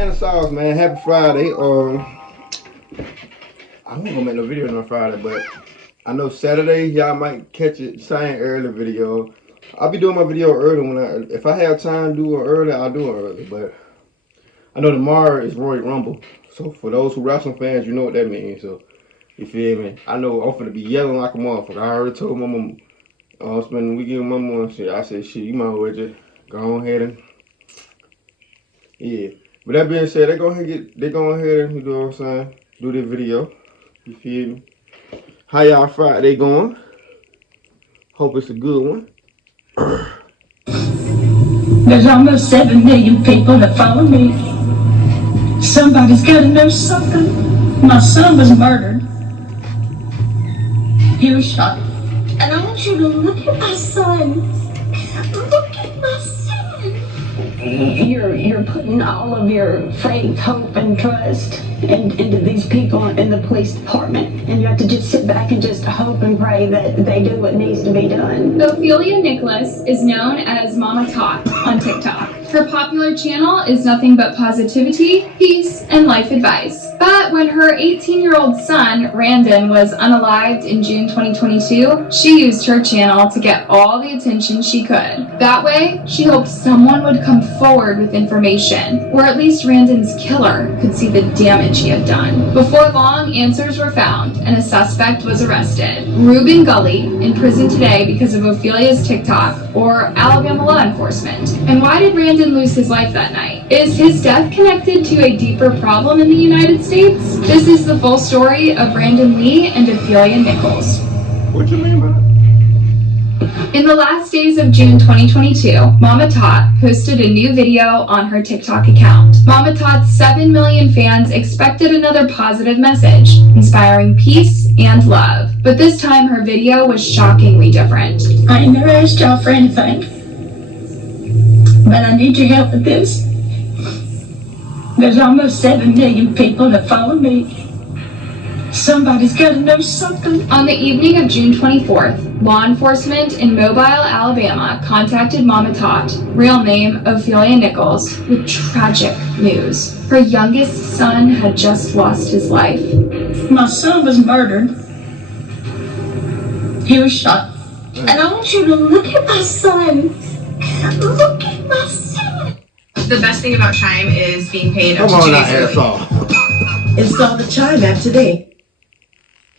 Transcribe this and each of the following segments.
And the sauce, man. Happy Friday. I won't gonna make no video on Friday, but I know Saturday y'all might catch it. Same early video. I'll be doing my video early if I have time to do it early, I'll do it early. But I know tomorrow is Royal Rumble, so for those who wrestling fans, you know what that means. So you feel me? I know I'm finna be yelling like a motherfucker. I already told my mom. I'm spending the weekend with my mom and shit. I said, shit, you might as well just go ahead and yeah. But that being said, they go ahead and you know what I'm saying, do this video. You feel me? How y'all Friday going? Hope it's a good one. There's almost 7 million people that follow me. Somebody's gotta know something. My son was murdered. He was shot. And I want you to look at my son. Look at my son. You're putting all of your faith, hope, and trust into these people in the police department, and you have to just sit back and just hope and pray that they do what needs to be done. Ophelia Nicholas is known as Mama Tot on TikTok. Her popular channel is nothing but positivity, peace, and life advice. But when her 18-year-old son, Randon, was unalived in June 2022, she used her channel to get all the attention she could. That way, she hoped someone would come forward with information, or at least Randon's killer could see the damage he had done. Before long, answers were found, and a suspect was arrested. Reuben Gully, in prison today because of Ophelia's TikTok, or Alabama law enforcement. And why did Randon lose his life that night? Is his death connected to a deeper problem in the United States? This is the full story of Brandon Lee and Ophelia Nichols. What you mean by that? In the last days of June 2022, Mama Tot posted a new video on her TikTok account. Mama Tot's 7 million fans expected another positive message, inspiring peace and love. But this time her video was shockingly different. I ain't never asked y'all for anything, but I need your help with this. There's almost 7 million people that follow me. Somebody's got to know something. On the evening of June 24th, law enforcement in Mobile, Alabama contacted Mama Tot, real name Ophelia Nichols, with tragic news. Her youngest son had just lost his life. My son was murdered. He was shot. And I want you to look at my son. Look at my son. The best thing about Chime is being paid Come up to on 2 now, days early. Install the Chime app today.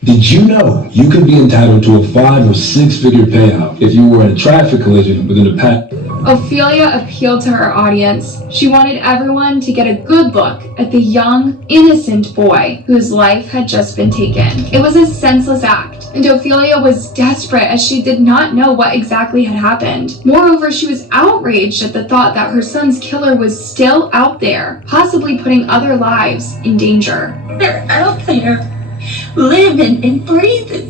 Did you know you could be entitled to a 5 or 6 figure payout if you were in a traffic collision within the past? Ophelia appealed to her audience. She wanted everyone to get a good look at the young, innocent boy whose life had just been taken. It was a senseless act, and Ophelia was desperate as she did not know what exactly had happened. Moreover, she was outraged at the thought that her son's killer was still out there, possibly putting other lives in danger. They're out there, living and breathing.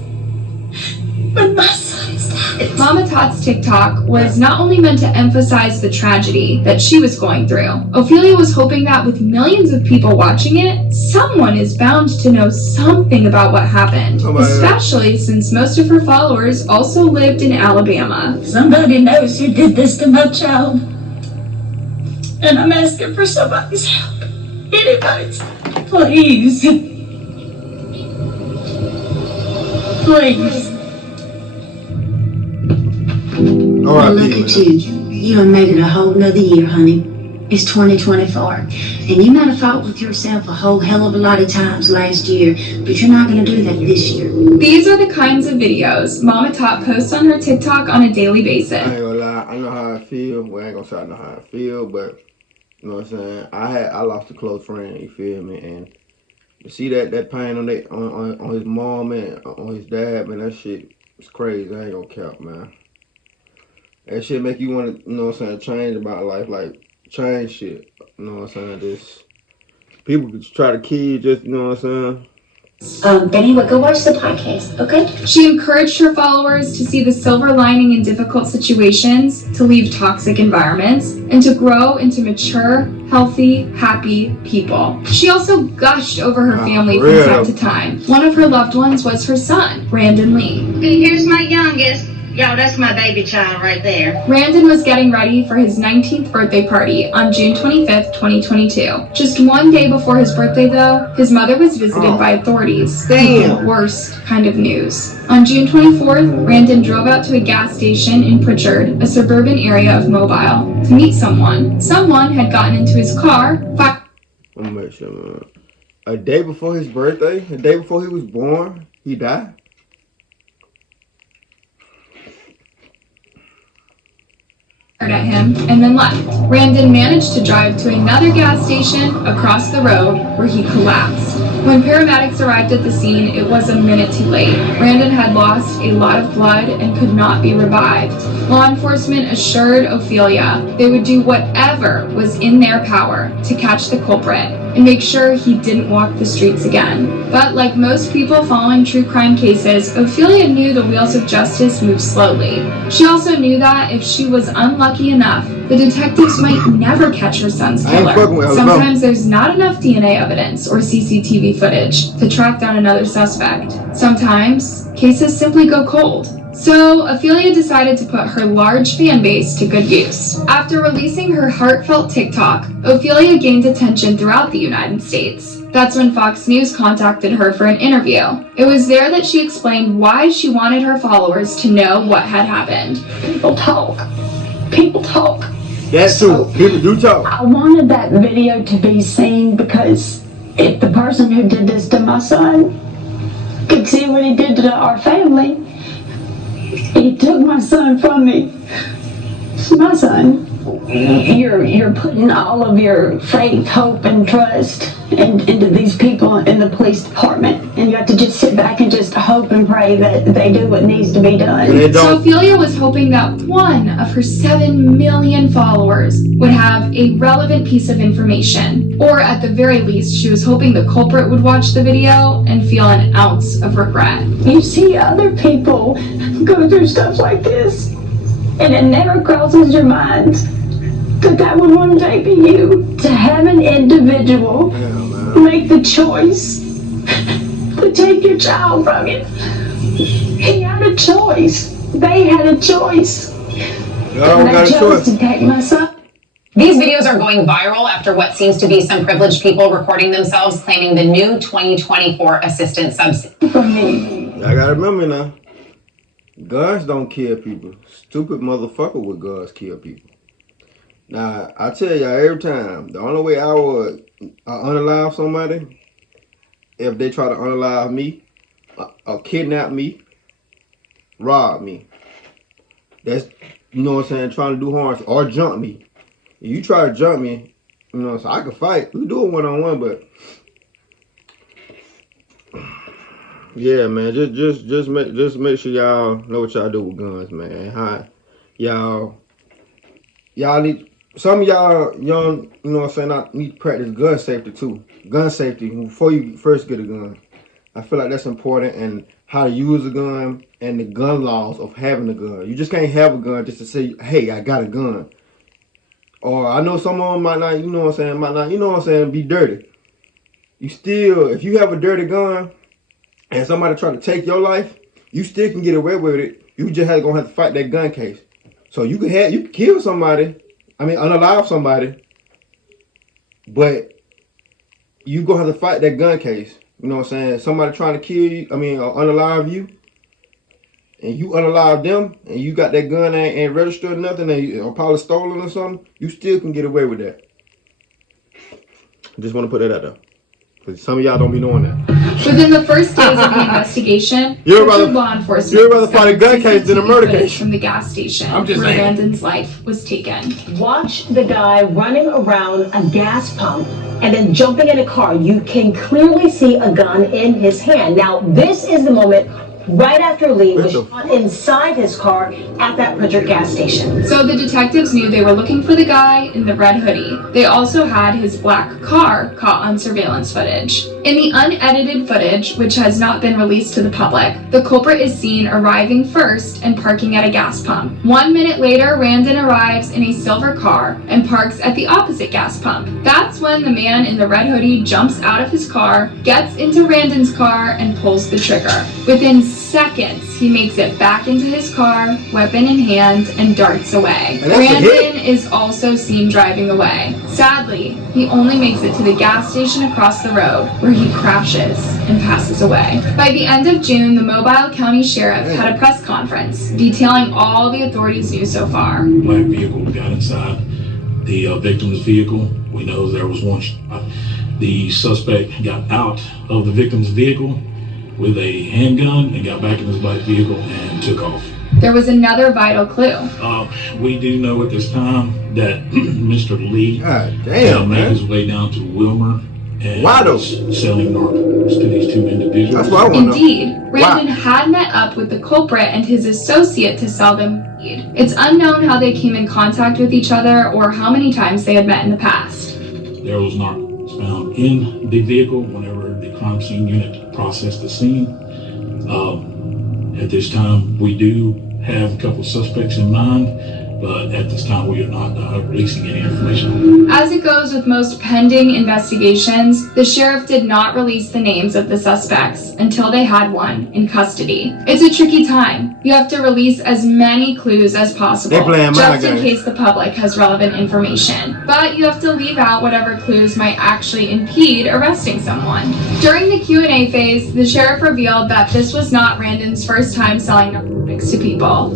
But my son's died. Mama Tot's TikTok was not only meant to emphasize the tragedy that she was going through. Ophelia was hoping that with millions of people watching it, someone is bound to know something about what happened, especially since most of her followers also lived in Alabama. Somebody knows who did this to my child. And I'm asking for somebody's help. Anybody's. Please. Please. All right, Look at you. You done made it a whole nother year, honey. It's 2024. And you might have fought with yourself a whole hell of a lot of times last year, but you're not going to do that this year. These are the kinds of videos Mama Tot posts on her TikTok on a daily basis. I ain't gonna lie, I know how I feel. Well, I ain't gonna say I know how I feel, but you know what I'm saying? I lost a close friend, you feel me? And to see that pain on his mom and on his dad, man, that shit is crazy. I ain't gonna count, man. That shit make you want to, you know what I'm saying, change about life, like change shit. You know what I'm saying? Just people could try to kill you, just, you know what I'm saying? Anyway, go watch the podcast, okay? She encouraged her followers to see the silver lining in difficult situations, to leave toxic environments, and to grow into mature, healthy, happy people. She also gushed over her family from time to time. One of her loved ones was her son, Brandon Lee. Here's my youngest. Yo, that's my baby child right there. Randon was getting ready for his 19th birthday party on June 25th, 2022. Just one day before his birthday, though, his mother was visited by authorities with the worst kind of news. On June 24th, Randon drove out to a gas station in Pritchard, a suburban area of Mobile, to meet someone. Someone had gotten into his car. I'm gonna make sure, man. A day before his birthday, a day before he was born, he died. At him and then left. Randon managed to drive to another gas station across the road where he collapsed. When paramedics arrived at the scene, it was a minute too late. Randon had lost a lot of blood and could not be revived. Law enforcement assured Ophelia they would do whatever was in their power to catch the culprit and make sure he didn't walk the streets again. But like most people following true crime cases, Ophelia knew the wheels of justice move slowly. She also knew that if she was unlucky enough, the detectives might never catch her son's killer. Sometimes there's not enough DNA evidence or CCTV footage to track down another suspect. Sometimes cases simply go cold. So, Ophelia decided to put her large fan base to good use. After releasing her heartfelt TikTok, Ophelia gained attention throughout the United States. That's when Fox News contacted her for an interview. It was there that she explained why she wanted her followers to know what had happened. People talk. People talk. That's true. People do talk. I wanted that video to be seen because if the person who did this to my son could see what he did to our family, he took my son from me. It's my son. You're putting all of your faith, hope, and trust into these people in the police department, and you have to just sit back and just hope and pray that they do what needs to be done. So Ophelia was hoping that one of her 7 million followers would have a relevant piece of information, or at the very least, she was hoping the culprit would watch the video and feel an ounce of regret. You see other people go through stuff like this, and it never crosses your mind that would one day be you. To have an individual make the choice to take your child from you. He had a choice. They had a choice. They chose to take my son. These videos are going viral after what seems to be some privileged people recording themselves claiming the new 2024 assistance subsidy. From me. I gotta remember now, guns don't kill people. Stupid motherfucker with guns kill people. Now, I tell y'all every time, the only way I would unalive somebody, if they try to unalive me, or kidnap me, rob me. That's, you know what I'm saying, trying to do harm, or jump me. If you try to jump me, you know, so I can fight. We do it one-on-one, but yeah, man, just make sure y'all know what y'all do with guns, man. How y'all need, some of y'all young, you know what I'm saying, I need to practice gun safety too. Gun safety before you first get a gun. I feel like that's important, and how to use a gun and the gun laws of having a gun. You just can't have a gun just to say, hey, I got a gun. Or I know some of them might not, you know what I'm saying, be dirty. You still, if you have a dirty gun and somebody try to take your life, you still can get away with it. You just gonna have to fight that gun case. So you can kill somebody, unalive somebody, but you gonna have to fight that gun case. You know what I'm saying? Somebody trying to kill you, or unalive you, and you unalive them, and you got that gun ain't registered or nothing, or probably stolen or something, you still can get away with that. I just want to put that out there, because some of y'all don't be knowing that. Within the first days of the investigation, law enforcement you'd rather fight a gun case than a murder case. From the gas station where Randon's life was taken. Watch the guy running around a gas pump and then jumping in a car. You can clearly see a gun in his hand. Now, this is the moment right after Lee was shot inside his car at that Pritchard gas station. So the detectives knew they were looking for the guy in the red hoodie. They also had his black car caught on surveillance footage. In the unedited footage, which has not been released to the public, the culprit is seen arriving first and parking at a gas pump. 1 minute later, Randon arrives in a silver car and parks at the opposite gas pump. That's when the man in the red hoodie jumps out of his car, gets into Randon's car, and pulls the trigger. Within seconds, he makes it back into his car, weapon in hand, and darts away. And that's a hit. Brandon is also seen driving away. Sadly, he only makes it to the gas station across the road, where he crashes and passes away. By the end of June, the Mobile County Sheriff had a press conference detailing all the authorities knew so far. Black vehicle got inside the victim's vehicle. We know there was one shot. The suspect got out of the victim's vehicle with a handgun and got back in his black vehicle and took off. There was another vital clue. We do know at this time that Mr. Lee made his way down to Wilmer and was selling narcotics to these two individuals. That's what I want to know. Indeed, Brandon had met up with the culprit and his associate to sell them weed. It's unknown how they came in contact with each other or how many times they had met in the past. There was narcotics found in the vehicle whenever the crime scene unit processed the scene. At this time, we do have a couple suspects in mind, but at this time we are not releasing any information. As it goes with most pending investigations, the sheriff did not release the names of the suspects until they had one in custody. It's a tricky time. You have to release as many clues as possible, just in case the public has relevant information. But you have to leave out whatever clues might actually impede arresting someone. During the Q&A phase, the sheriff revealed that this was not Randon's first time selling narcotics to people.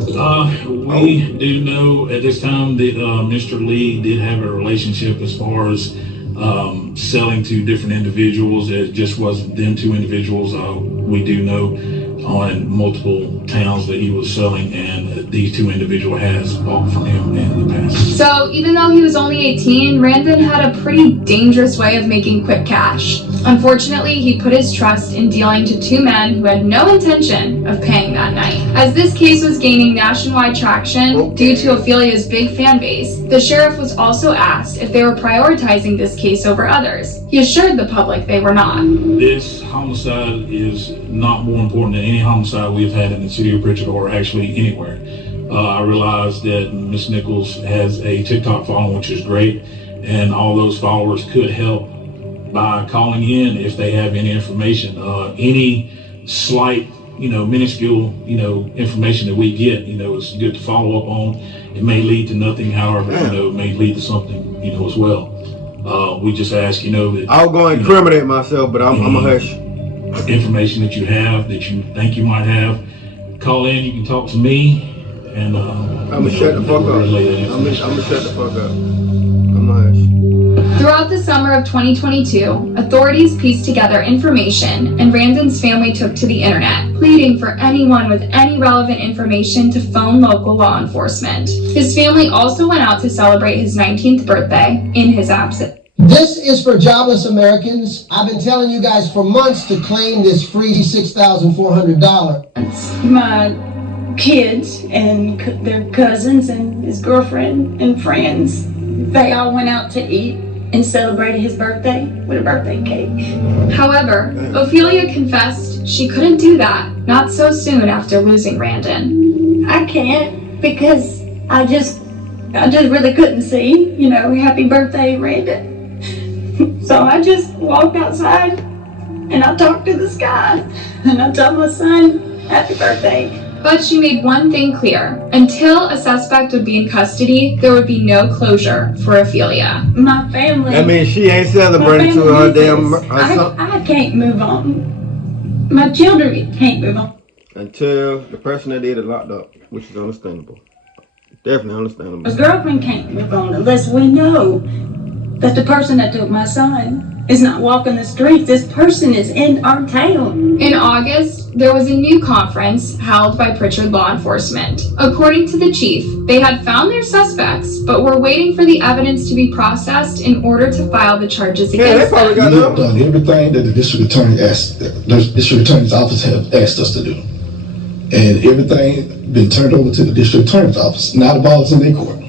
We do know at this time that Mr. Lee did have a relationship as far as selling to different individuals. It just wasn't them two individuals. We do know on multiple towns that he was selling, and these two individuals has bought from him in the past. So even though he was only 18, Randon had a pretty dangerous way of making quick cash. Unfortunately, he put his trust in dealing to two men who had no intention of paying that night. As this case was gaining nationwide traction due to Ophelia's big fan base, the sheriff was also asked if they were prioritizing this case over others. He assured the public they were not. This homicide is not more important than any homicide we've had in the city of Pritchard or actually anywhere. I realize that Ms. Nichols has a TikTok following, which is great, and all those followers could help by calling in if they have any information. Any slight, minuscule, information that we get, it's good to follow up on. It may lead to nothing, however, it may lead to something, as well. We just ask, that I'll go incriminate myself, but I'm a hush. Information that you have, that you think you might have, call in. You can talk to me, and I'm gonna shut the fuck up. I'm gonna shut the fuck up. I'm a hush. Throughout the summer of 2022, authorities pieced together information, and Randon's family took to the internet, pleading for anyone with any relevant information to phone local law enforcement. His family also went out to celebrate his 19th birthday in his absence. This is for jobless Americans. I've been telling you guys for months to claim this free $6,400. My kids and their cousins and his girlfriend and friends, they all went out to eat and celebrated his birthday with a birthday cake. However, Ophelia confessed she couldn't do that, not so soon after losing Randon. I can't because I just really couldn't see, happy birthday, Randon. So I just walked outside and I talked to the sky and I told my son, happy birthday. But she made one thing clear. Until a suspect would be in custody, there would be no closure for Ophelia. My family... That means she ain't celebrating to her damn... I can't move on. My children can't move on. Until the person that did it locked up, which is understandable. Definitely understandable. My girlfriend can't move on unless we know that the person that took my son is not walking the streets. This person is in our town. In August, there was a new conference held by Pritchard law enforcement. According to the chief, they had found their suspects, but were waiting for the evidence to be processed in order to file the charges against them. We have done everything that the district attorney's office have asked us to do. And everything been turned over to the district attorney's office. Now the ball is in their court.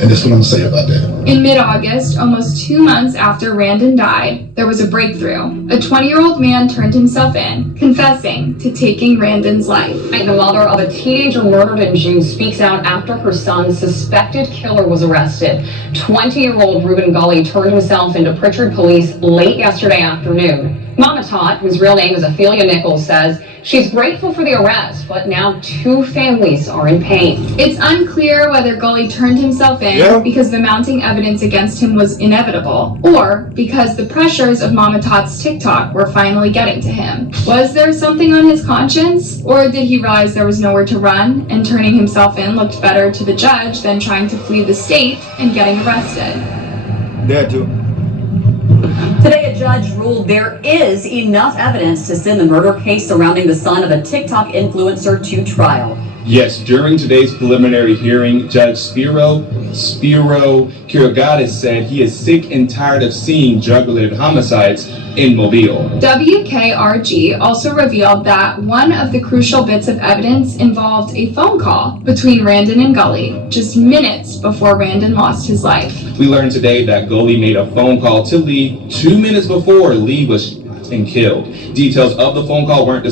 And that's what I'm gonna say about that. In mid-August, almost 2 months after Randon died, there was a breakthrough. A 20-year-old man turned himself in, confessing to taking Randon's life. The mother of a teenager murdered in June speaks out after her son's suspected killer was arrested. 20-year-old Reuben Gully turned himself into Pritchard police late yesterday afternoon. Mama Tot, whose real name is Ophelia Nichols, says she's grateful for the arrest, but now 2 families are in pain. It's unclear whether Gully turned himself in because the mounting evidence against him was inevitable, or because the pressures of Mama Tot's TikTok were finally getting to him. Was there something on his conscience, or did he realize there was nowhere to run, and turning himself in looked better to the judge than trying to flee the state and getting arrested? That too. Today, a judge ruled there is enough evidence to send the murder case surrounding the son of a TikTok influencer to trial. Yes, during today's preliminary hearing, Judge Spiro Kirigadis said he is sick and tired of seeing drug-related homicides in Mobile. WKRG also revealed that one of the crucial bits of evidence involved a phone call between Randon and Gully just minutes before Randon lost his life. We learned today that Gully made a phone call to Lee 2 minutes before Lee was shot and killed. Details of the phone call weren't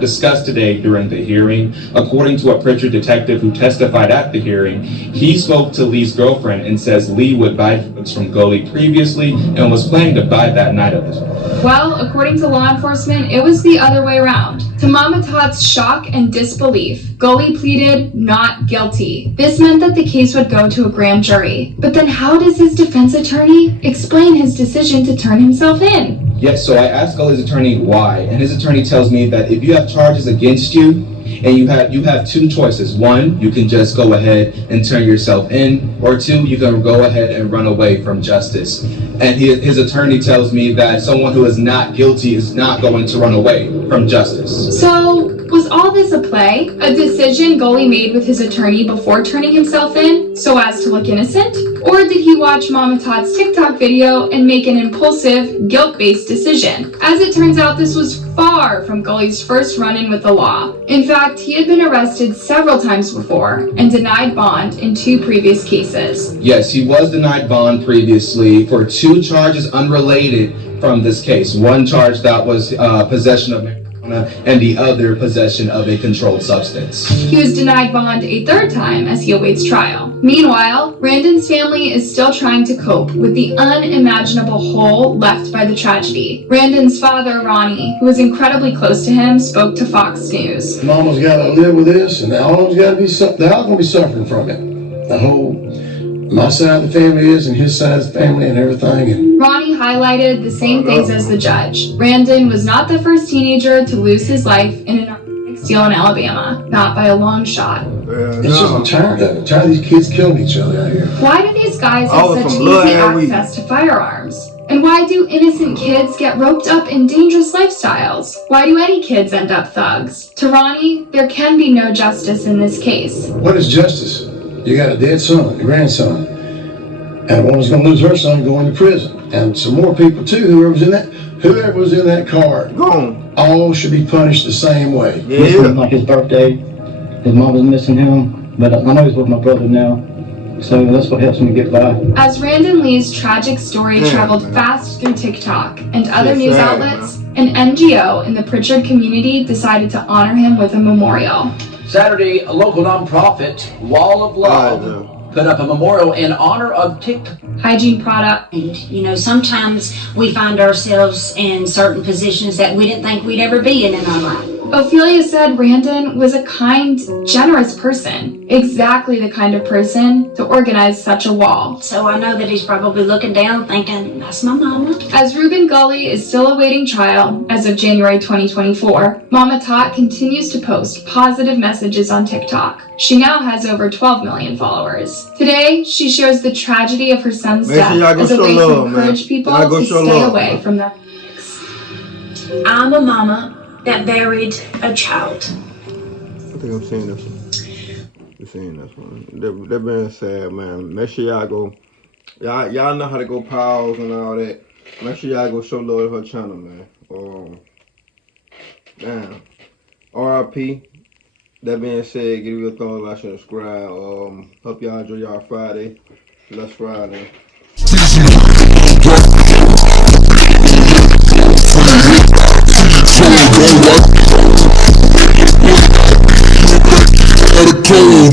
discussed today during the hearing. According to a Pritchard detective who testified at the hearing, he spoke to Lee's girlfriend and says Lee would buy drugs from Gully previously and was planning to buy that night of his. Well, according to law enforcement, it was the other way around. To Mama Tot's shock and disbelief, Gully pleaded not guilty. This meant that the case would go to a grand jury. But then how does his defense attorney explain his decision to turn himself in? Yes, so I asked Gully's attorney why, and his attorney tells me that if you have charges against you, and you have 2 choices. 1, you can just go ahead and turn yourself in, or 2, you can go ahead and run away from justice. And his attorney tells me that someone who is not guilty is not going to run away from justice. So, was all this a play? A decision Gully made with his attorney before turning himself in, so as to look innocent? Or did he watch Mama Tot's TikTok video and make an impulsive, guilt-based decision? As it turns out, this was far from Gully's first run-in with the law. In fact, he had been arrested several times before and denied bond in 2 previous cases. Yes, he was denied bond previously for 2 charges unrelated from this case. 1 charge that was possession of marijuana and the other possession of a controlled substance. He was denied bond a 3rd time as he awaits trial. Meanwhile, Randon's family is still trying to cope with the unimaginable hole left by the tragedy. Randon's father, Ronnie, who was incredibly close to him, spoke to Fox News. Mama's got to live with this, and they're all going to be suffering from it. The whole, my side of the family is, and his side of the family and everything. And Ronnie highlighted the same things as the judge. Randon was not the first teenager to lose his life in a narcotics deal in Alabama, not by a long shot. it's just I'm tired of it. Tired of these kids killing each other out here. Why do these guys have such easy access to firearms? And why do innocent kids get roped up in dangerous lifestyles? Why do any kids end up thugs? To Ronnie, there can be no justice in this case. What is justice? You got a dead son, a grandson, and a woman's going to lose her son going to prison, and some more people too. Whoever was in that car, all should be punished the same way. This was like his birthday. His mom was missing him, but I know he's with my brother now, so that's what helps me get by. As Randon Lee's tragic story traveled fast through TikTok and other news outlets, an NGO in the Pritchard community decided to honor him with a memorial. Saturday, a local nonprofit, Wall of Love, put up a memorial in honor of TikTok hygiene product. And, you know, sometimes we find ourselves in certain positions that we didn't think we'd ever be in our life. Ophelia said Randon was a kind, generous person. Exactly the kind of person to organize such a wall. So I know that he's probably looking down thinking, that's my mama. As Reuben Gully is still awaiting trial as of January 2024, Mama Tot continues to post positive messages on TikTok. She now has over 12 million followers. Today, she shares the tragedy of her son's death as a way to encourage people to stay away from that. I'm a mama that buried a child. I think I'm seeing this one. I'm seeing this one. They're being sad, man. Make sure y'all go. Y'all know how to go pause and all that. Make sure y'all go show love to her channel, man. Damn. RIP. That being said, give you a thumbs up, like, and subscribe. Hope y'all enjoy y'all Friday. Let's Friday. Cold